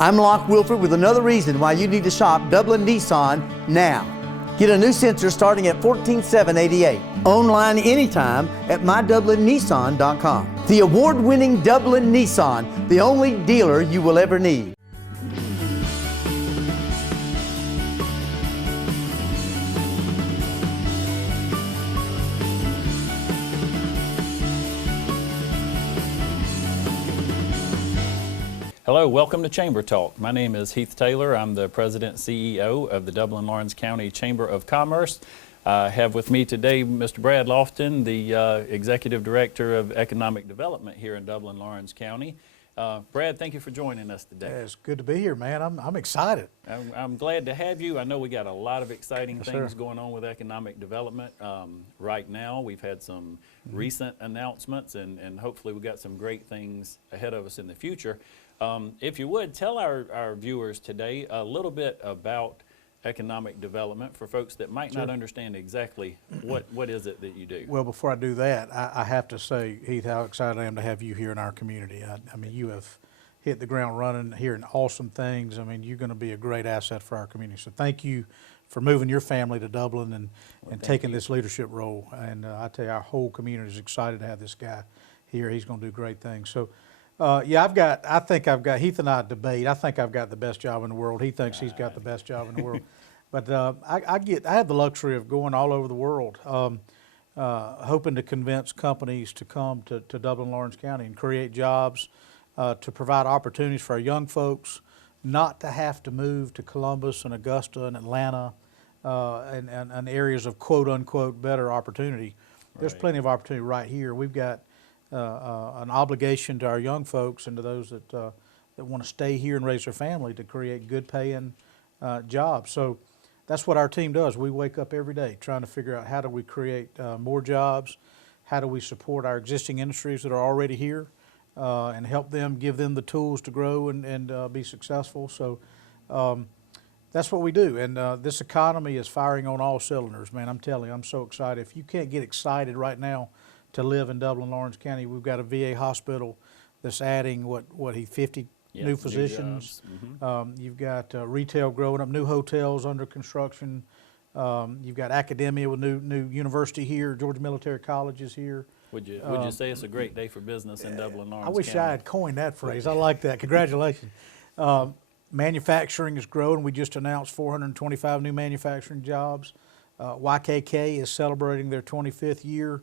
I'm Locke Wilford with another reason why you need to shop Dublin Nissan now. Get a new sensor starting at $14,788. Online anytime at mydublinnissan.com. The award-winning Dublin Nissan, the only dealer you will ever need. Hello, welcome to Chamber Talk. My name is Heath Taylor. I'm the President and CEO of the Dublin-Lawrence County Chamber of Commerce. I have with me today Mr. Brad Lofton, the Executive Director of Economic Development here in Dublin-Lawrence County. Brad, thank you for joining us today. Yeah, it's good to be here, man. I'm excited. I'm glad to have you. I know we got a lot of exciting things going on with economic development right now. We've had some recent announcements, and hopefully we got some great things ahead of us in the future. If you would, tell our viewers today a little bit about economic development for folks that might not understand exactly what is it that you do. Well, before I do that, I have to say, Heath, how excited I am to have you here in our community. I mean, you have hit the ground running, hearing awesome things. I mean, you're going to be a great asset for our community. So thank you for moving your family to Dublin and taking this leadership role. And I tell you, our whole community is excited to have this guy here. He's going to do great things. So. Yeah, Heath and I debate. I think I've got the best job in the world. He thinks he's got the best job in the world. But I have the luxury of going all over the world, hoping to convince companies to come to Dublin-Lawrence County and create jobs, to provide opportunities for our young folks, not to have to move to Columbus and Augusta and Atlanta and areas of quote-unquote better opportunity. There's plenty of opportunity right here. We've got an obligation to our young folks and to those that want to stay here and raise their family to create good paying jobs. So that's what our team does. We wake up every day trying to figure out how do we create more jobs, how do we support our existing industries that are already here and help them, give them the tools to grow and be successful. So that's what we do. And this economy is firing on all cylinders, man. I'm telling you, I'm so excited. If you can't get excited right now to live in Dublin-Lawrence County, we've got a VA hospital that's adding 50 new physicians. You've got retail growing up, new hotels under construction. You've got academia with new university here. Georgia Military College is here. Would you say it's a great day for business in Dublin-Lawrence I wish County? I had coined that phrase. I like that. Congratulations. Manufacturing is growing. We just announced 425 new manufacturing jobs. YKK is celebrating their 25th year.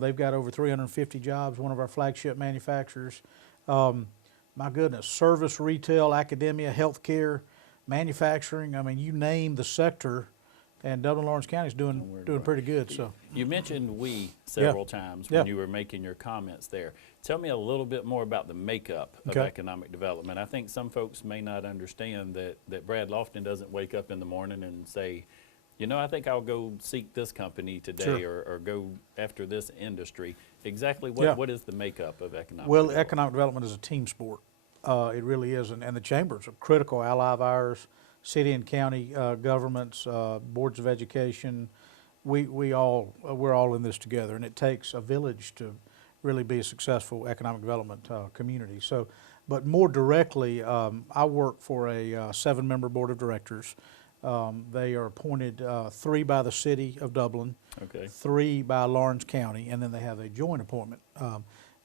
They've got over 350 jobs, one of our flagship manufacturers. My goodness, service, retail, academia, healthcare, manufacturing, I mean, you name the sector, and Dublin-Lawrence County is doing pretty good. So you mentioned we several times when you were making your comments there. Tell me a little bit more about the makeup of economic development. I think some folks may not understand that Brad Lofton doesn't wake up in the morning and say, you know, I think I'll go seek this company today or go after this industry. Exactly what is the makeup of economic development? Economic development is a team sport. It really is. And the Chamber's a critical ally of ours, city and county governments, boards of education. We're all in this together, and it takes a village to really be a successful economic development community. So, but more directly, I work for a 7-member board of directors. They are appointed 3 by the city of Dublin, 3 by Lawrence County, and then they have a joint appointment.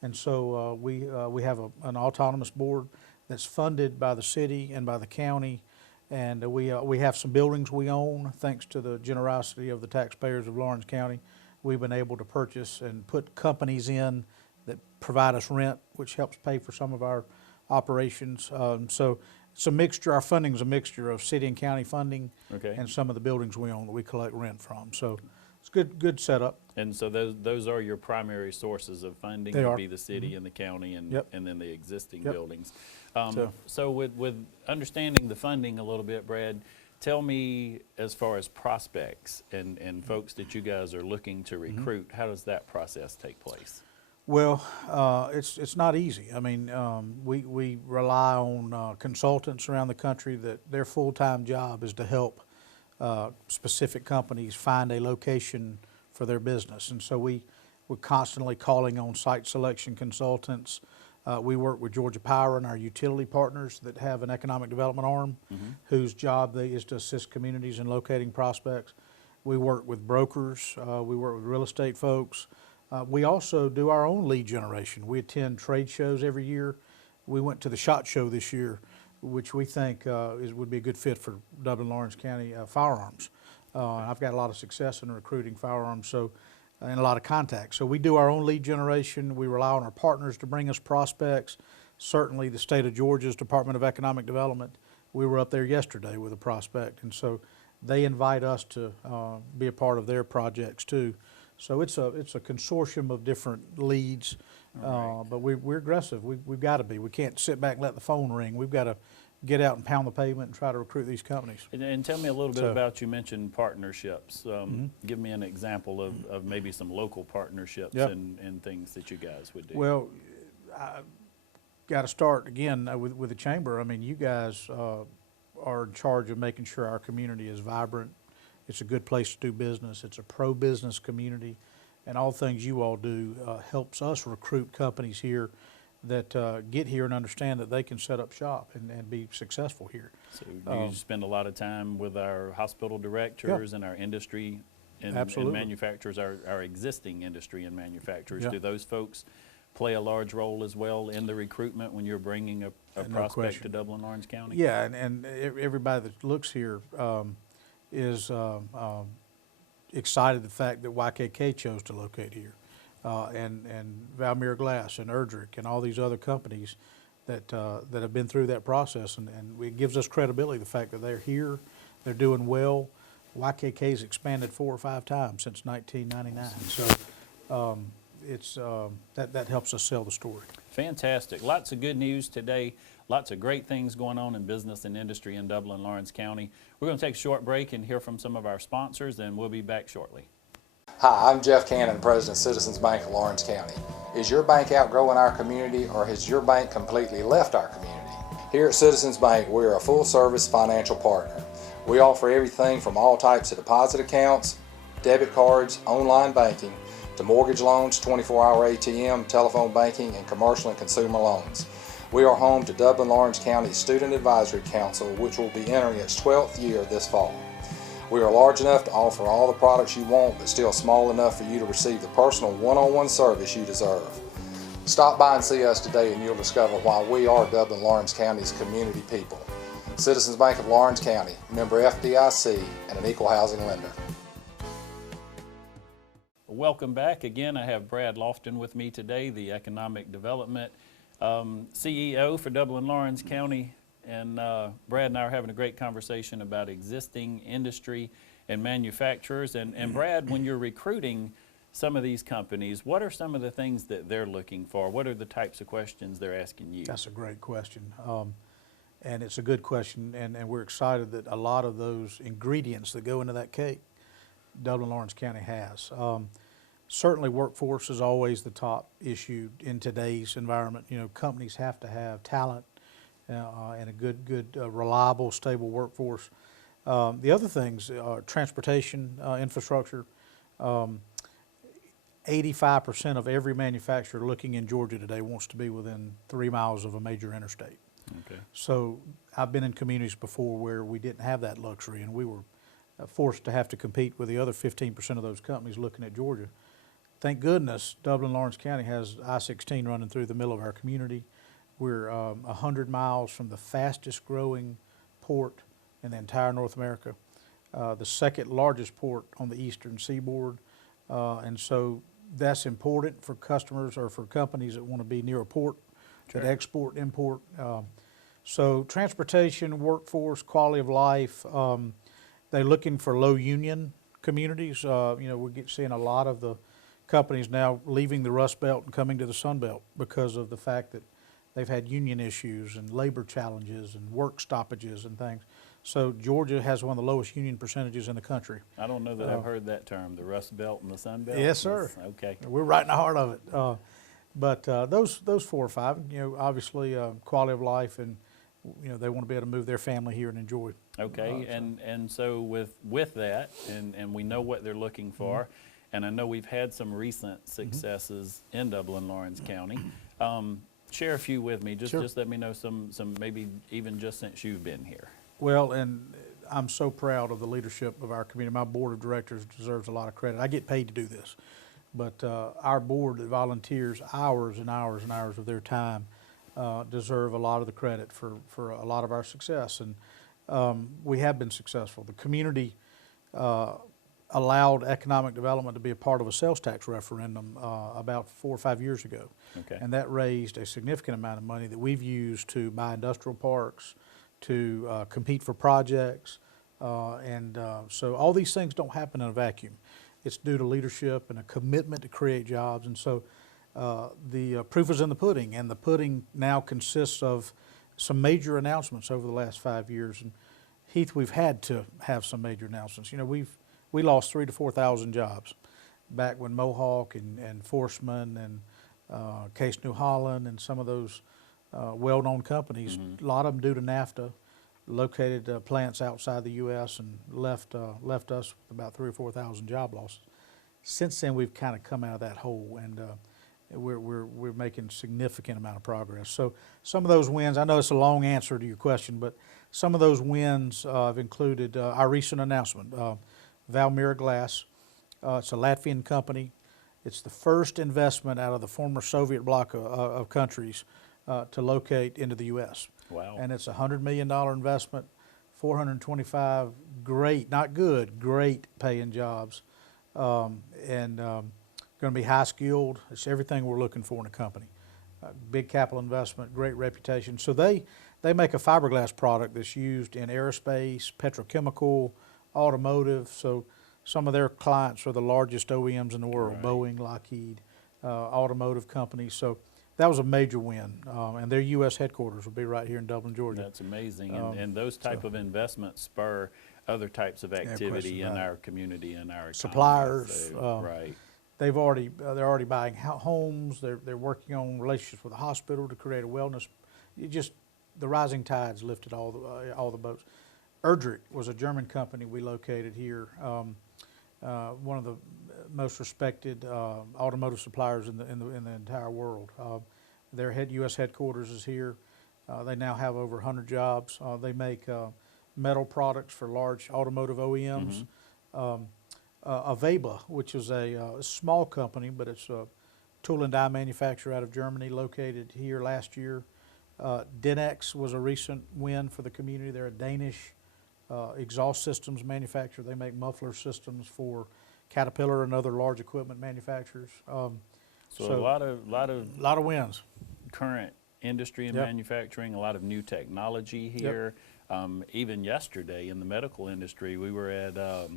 And so we have an autonomous board that's funded by the city and by the county, and we have some buildings we own. Thanks to the generosity of the taxpayers of Lawrence County, we've been able to purchase and put companies in that provide us rent, which helps pay for some of our operations. So it's a mixture. Our funding is a mixture of city and county funding and some of the buildings we own that we collect rent from. So it's good setup. And so those are your primary sources of funding. They would be the city and the county and then the existing buildings. So with understanding the funding a little bit, Brad, tell me as far as prospects and folks that you guys are looking to recruit, how does that process take place? Well, it's not easy. I mean, we rely on consultants around the country that their full-time job is to help specific companies find a location for their business. And so we're constantly calling on site selection consultants, We work with Georgia Power and our utility partners that have an economic development arm whose job is to assist communities in locating prospects. We work with brokers. We work with real estate folks. We also do our own lead generation. We attend trade shows every year. We went to the SHOT Show this year, which we think would be a good fit for Dublin-Lawrence County firearms. I've got a lot of success in recruiting firearms, and a lot of contacts. So we do our own lead generation. We rely on our partners to bring us prospects. Certainly the state of Georgia's Department of Economic Development, we were up there yesterday with a prospect, and so they invite us to be a part of their projects too. So it's a consortium of different leads, but we're aggressive. We've got to be. We can't sit back and let the phone ring. We've got to get out and pound the pavement and try to recruit these companies. And tell me a little bit about, you mentioned partnerships. Give me an example of maybe some local partnerships and things that you guys would do. Well, I got to start again with the chamber. I mean, you guys are in charge of making sure our community is vibrant. It's a good place to do business. It's a pro-business community, and all things you all do helps us recruit companies here that get here and understand that they can set up shop and be successful here. So you spend a lot of time with our hospital directors and our industry and manufacturers, our existing industry and manufacturers. Do those folks play a large role as well in the recruitment when you're bringing a prospect to Dublin-Lawrence County? Yeah, and everybody that looks here is excited the fact that YKK chose to locate here, and Valmir Glass and Erdrich and all these other companies that have been through that process, and it gives us credibility, the fact that they're here, they're doing well. YKK's expanded 4 or 5 times since 1999, so it's that helps us sell the story. Fantastic. Lots of good news today. Lots of great things going on in business and industry in Dublin-Lawrence County. We're going to take a short break and hear from some of our sponsors, and we'll be back shortly. Hi, I'm Jeff Cannon, President of Citizens Bank of Lawrence County. Is your bank outgrowing our community, or has your bank completely left our community? Here at Citizens Bank, we're a full-service financial partner. We offer everything from all types of deposit accounts, debit cards, online banking, to mortgage loans, 24-hour ATM, telephone banking, and commercial and consumer loans. We are home to Dublin-Lawrence County Student Advisory Council, which will be entering its 12th year this fall. We are large enough to offer all the products you want, but still small enough for you to receive the personal one-on-one service you deserve. Stop by and see us today and you'll discover why we are Dublin-Lawrence County's community people. Citizens Bank of Lawrence County, member FDIC, and an equal housing lender. Welcome back. Again, I have Brad Lofton with me today, the Economic Development CEO for Dublin-Lawrence County. And Brad and I are having a great conversation about existing industry and manufacturers. And Brad, when you're recruiting some of these companies, what are some of the things that they're looking for? What are the types of questions they're asking you? That's a great question. And it's a good question, and we're excited that a lot of those ingredients that go into that cake, Dublin-Lawrence County has. Certainly workforce is always the top issue in today's environment. You know, companies have to have talent and a good, reliable, stable workforce. The other things are transportation infrastructure. 85% of every manufacturer looking in Georgia today wants to be within 3 miles of a major interstate. Okay. So I've been in communities before where we didn't have that luxury, and we were forced to have to compete with the other 15% of those companies looking at Georgia. Thank goodness Dublin-Lawrence County has I-16 running through the middle of our community. We're 100 miles from the fastest growing port in the entire North America, the second largest port on the eastern seaboard, and so that's important for customers or for companies that want to be near a port, that export, import. So transportation, workforce, quality of life, they're looking for low union communities. You know, we're seeing a lot of the companies now leaving the Rust Belt and coming to the Sun Belt because of the fact that they've had union issues and labor challenges and work stoppages and things. So Georgia has one of the lowest union percentages in the country. I don't know that I've heard that term, the Rust Belt and the Sun Belt. Yes, sir. Okay. We're right in the heart of it. But those 4 or 5, you know, obviously quality of life, and you know, they want to be able to move their family here and enjoy. Okay, and so with that, and we know what they're looking for, and I know we've had some recent successes in Dublin-Lawrence County. share a few with me. Sure. Just let me know some maybe even just since you've been here. Well, and I'm so proud of the leadership of our community. My board of directors deserves a lot of credit. I get paid to do this, but our board that volunteers hours and hours and hours of their time deserve a lot of the credit for a lot of our success. And we have been successful. The community allowed economic development to be a part of a sales tax referendum about 4 or 5 years ago. Okay. And that raised a significant amount of money that we've used to buy industrial parks, to compete for projects. So all these things don't happen in a vacuum. It's due to leadership and a commitment to create jobs. And so the proof is in the pudding, and the pudding now consists of some major announcements over the last 5 years. And Heath, we've had to have some major announcements. You know, we lost 3,000 to 4,000 jobs back when Mohawk and Forsman and Case New Holland and some of those well-known companies, a lot of them due to NAFTA, located plants outside the U.S. and left us with about 3,000 or 4,000 job losses. Since then, we've kind of come out of that hole, and we're making significant amount of progress. So some of those wins, I know it's a long answer to your question, but some of those wins have included our recent announcement, Valmiera Glass. It's a Latvian company. It's the first investment out of the former Soviet bloc of countries to locate into the U.S. Wow. And it's a $100 million investment, 425 great, not good, great paying jobs, and going to be high skilled. It's everything we're looking for in a company. Big capital investment, great reputation. So they make a fiberglass product that's used in aerospace, petrochemical, automotive. So some of their clients are the largest OEMs in the world, Right. Boeing, Lockheed, automotive companies. So that was a major win, and their U.S. headquarters will be right here in Dublin, Georgia. That's amazing, and those type of investments spur other types of activity in our community and our economy. Suppliers, So, right. They're already buying homes. They're working on relationships with the hospital to create a wellness. The rising tides lifted all the boats. Erdrich was a German company we located here. One of the most respected automotive suppliers in the entire world. Their U.S. headquarters is here. They now have over 100 jobs. They make metal products for large automotive OEMs. Aveba, which is a small company, but it's a tool and die manufacturer out of Germany, located here last year. Dinex was a recent win for the community. They're a Danish exhaust systems manufacturer. They make muffler systems for Caterpillar and other large equipment manufacturers. So a lot of wins. current industry and Yep. manufacturing, a lot of new technology here. Even yesterday in the medical industry, we were at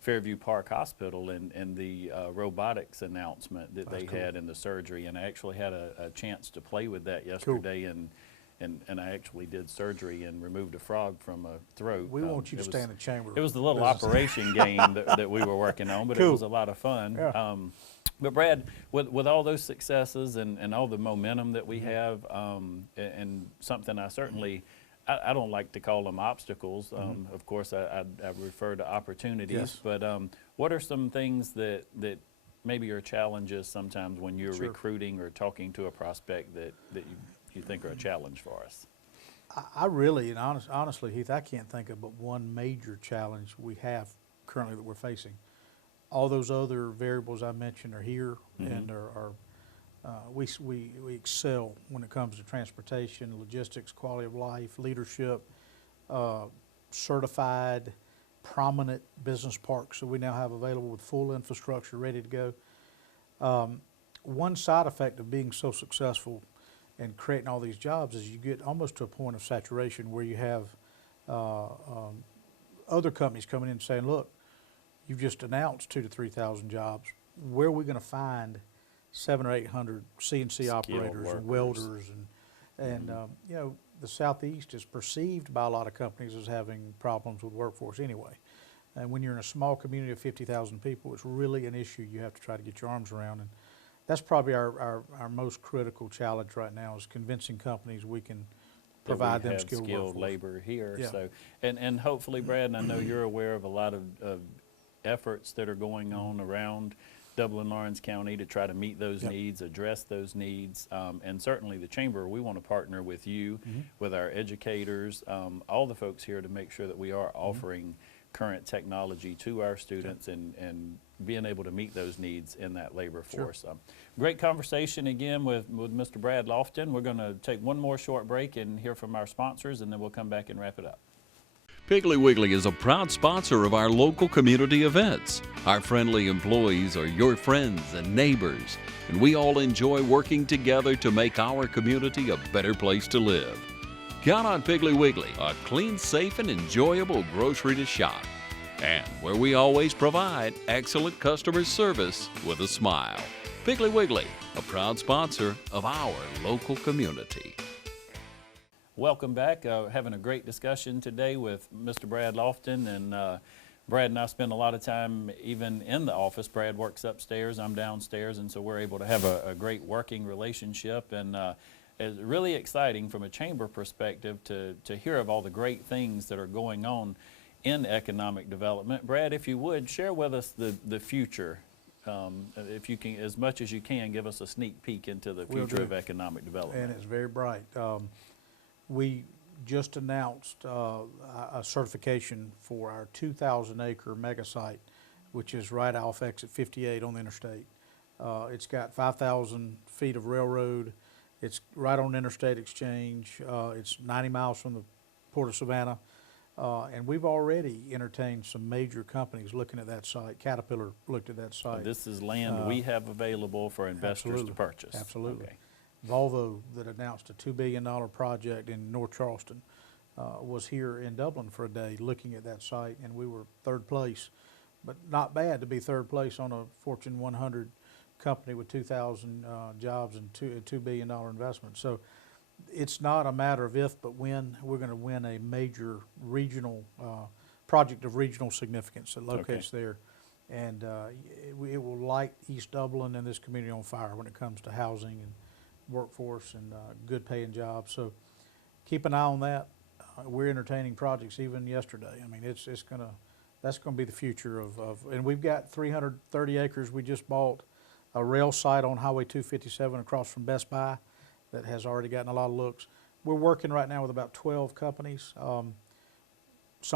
Fairview Park Hospital and the robotics announcement that they had in the surgery, and I actually had a chance to play with that yesterday, and I actually did surgery and removed a frog from a throat. We want you to stay in the chamber. It was the little operation game that we were working on, but it was a lot of fun. Yeah. But Brad, with all those successes and all the momentum that we have, and something I certainly, I don't like to call them obstacles. Of course, I refer to opportunities. Yes. But what are some things that maybe are challenges sometimes when you're recruiting or talking to a prospect that you think are a challenge for us? I really, and honestly, Heath, I can't think of but one major challenge we have currently that we're facing. All those other variables I mentioned are here, and we excel when it comes to transportation, logistics, quality of life, leadership, certified, prominent business parks that we now have available with full infrastructure ready to go. One side effect of being so successful and creating all these jobs is you get almost to a point of saturation where you have other companies coming in and saying, look, you've just announced 2,000 to 3,000 jobs. Where are we going to find 700 or 800 CNC operators and welders? And you know, the Southeast is perceived by a lot of companies as having problems with workforce anyway. And when you're in a small community of 50,000 people, it's really an issue you have to try to get your arms around. And that's probably our most critical challenge right now, is convincing companies we can provide them skilled workforce. Labor here. Yeah. So, and hopefully, Brad, and I know you're aware of a lot of efforts that are going on around Dublin, Lawrence County to try to meet those Yep. needs, address those needs, and certainly the Chamber, we want to partner with you, with our educators, all the folks here to make sure that we are offering current technology to our students and being able to meet those needs in that labor force. Great conversation again with Mr. Brad Lofton. We're going to take one more short break and hear from our sponsors, and then we'll come back and wrap it up. Piggly Wiggly is a proud sponsor of our local community events. Our friendly employees are your friends and neighbors, and we all enjoy working together to make our community a better place to live. Count on Piggly Wiggly, a clean, safe, and enjoyable grocery to shop, and where we always provide excellent customer service with a smile. Piggly Wiggly, a proud sponsor of our local community. Welcome back. Having a great discussion today with Mr. Brad Lofton, and Brad and I spend a lot of time even in the office. Brad works upstairs, I'm downstairs, and so we're able to have a great working relationship, and it's really exciting from a chamber perspective to hear of all the great things that are going on in economic development. Brad, if you would, share with us the future. If you can, as much as you can, give us a sneak peek into the future of economic development. And it's very bright. We just announced a certification for our 2,000-acre mega site, which is right off exit 58 on the interstate. It's got 5,000 feet of railroad. It's right on interstate exchange. It's 90 miles from the Port of Savannah. And we've already entertained some major companies looking at that site. Caterpillar looked at that site. This is land we have available for investors to purchase. Absolutely. Okay. Volvo, that announced a $2 billion project in North Charleston, was here in Dublin for a day looking at that site, and we were third place. But not bad to be third place on a Fortune 100 company with 2,000 jobs and a $2 billion investment. So it's not a matter of if, but when. We're going to win a major regional project of regional significance that locates there. And it will light East Dublin and this community on fire when it comes to housing and workforce and good paying jobs. So keep an eye on that. We're entertaining projects even yesterday. I mean, that's gonna be the future of, and we've got 330 acres. We just bought a rail site on Highway 257 across from Best Buy that has already gotten a lot of looks. We're working right now with about 12 companies. Some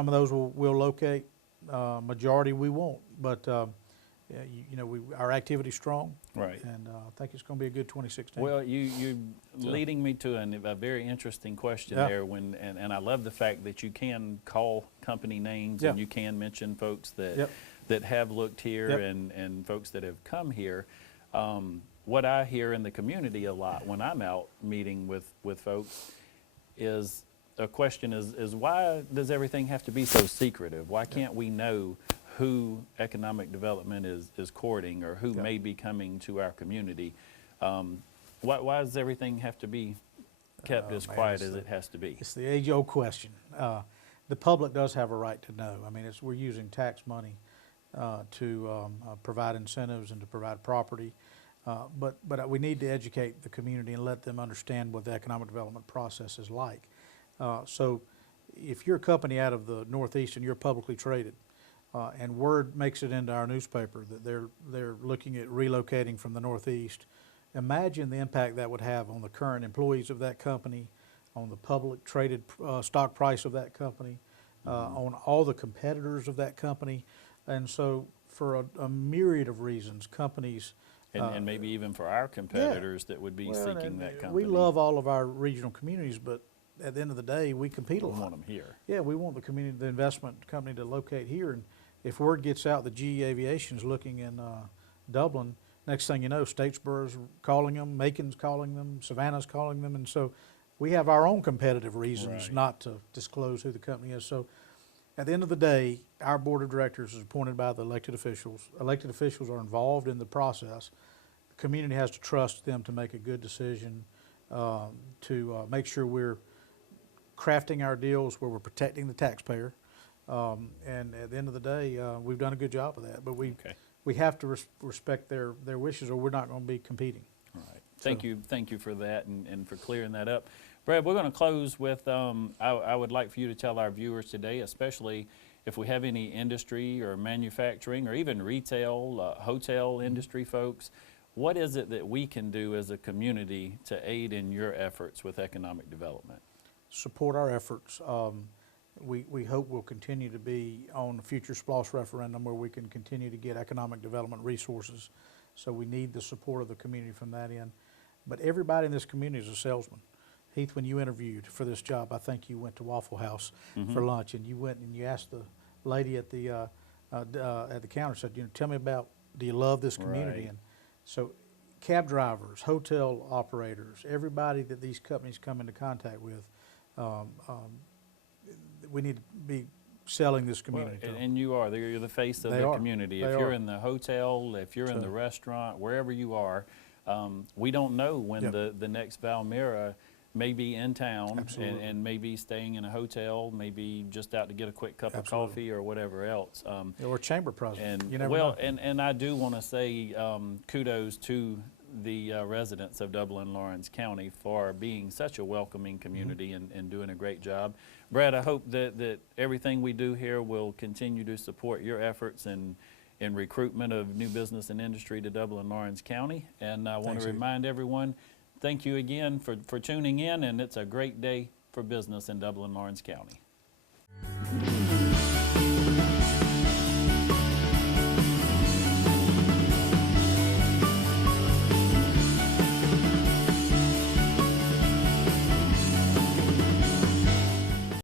of those we'll locate, majority we won't, but our activity's strong. Right. And I think it's going to be a good 2016. Well, you're leading me to a very interesting question there. And I love the fact that you can call company names and you can mention folks that have looked here and folks that have come here. What I hear in the community a lot when I'm out meeting with folks is a question is why does everything have to be so secretive? Why can't we know who economic development is courting or who may be coming to our community? Why does everything have to be kept as quiet as it has to be? It's the age-old question. The public does have a right to know. I mean, we're using tax money to provide incentives and to provide property. But we need to educate the community and let them understand what the economic development process is like. So if you're a company out of the Northeast and you're publicly traded, and word makes it into our newspaper that they're looking at relocating from the Northeast, imagine the impact that would have on the current employees of that company, on the public traded stock price of that company, on all the competitors of that company. And so for a myriad of reasons, companies and maybe even for our competitors that would be seeking that company. We love all of our regional communities, but at the end of the day, we compete a lot. We want them here. Yeah, we want the community, the investment company to locate here. And if word gets out that GE Aviation's looking in Dublin, next thing you know, Statesboro's calling them, Macon's calling them, Savannah's calling them. And so we have our own competitive reasons not to disclose who the company is. So at the end of the day, our board of directors is appointed by the elected officials. Elected officials are involved in the process. The community has to trust them to make a good decision, to make sure we're crafting our deals where we're protecting the taxpayer. And at the end of the day, we've done a good job of that. But we have to respect their wishes, or we're not going to be competing. All right. Thank you for that and for clearing that up. Brad, we're going to close with, I would like for you to tell our viewers today, especially if we have any industry or manufacturing or even retail, hotel industry folks, what is it that we can do as a community to aid in your efforts with economic development? Support our efforts. We hope we'll continue to be on the future SPLOST referendum where we can continue to get economic development resources. So we need the support of the community from that end. But everybody in this community is a salesman. Heath, when you interviewed for this job, I think you went to Waffle House for lunch, and you went and you asked the lady at the counter, said, you know, tell me about, do you love this community? Right. And so cab drivers, hotel operators, everybody that these companies come into contact with, we need to be selling this community to them. And you are, you're the face of They the are. community. They If you're are. in the hotel, if you're in the restaurant, wherever you are, we don't know when the next Valmera may be in town and maybe staying in a hotel, maybe just out to get a quick cup of coffee or whatever else. Or chamber president. And You never well, know. and I do want to say kudos to the residents of Dublin Lawrence County for being such a welcoming community and doing a great job. Brad, I hope that everything we do here will continue to support your efforts in recruitment of new business and industry to Dublin Lawrence County. And I want to remind everyone, thank you again for tuning in, and it's a great day for business in Dublin Lawrence County.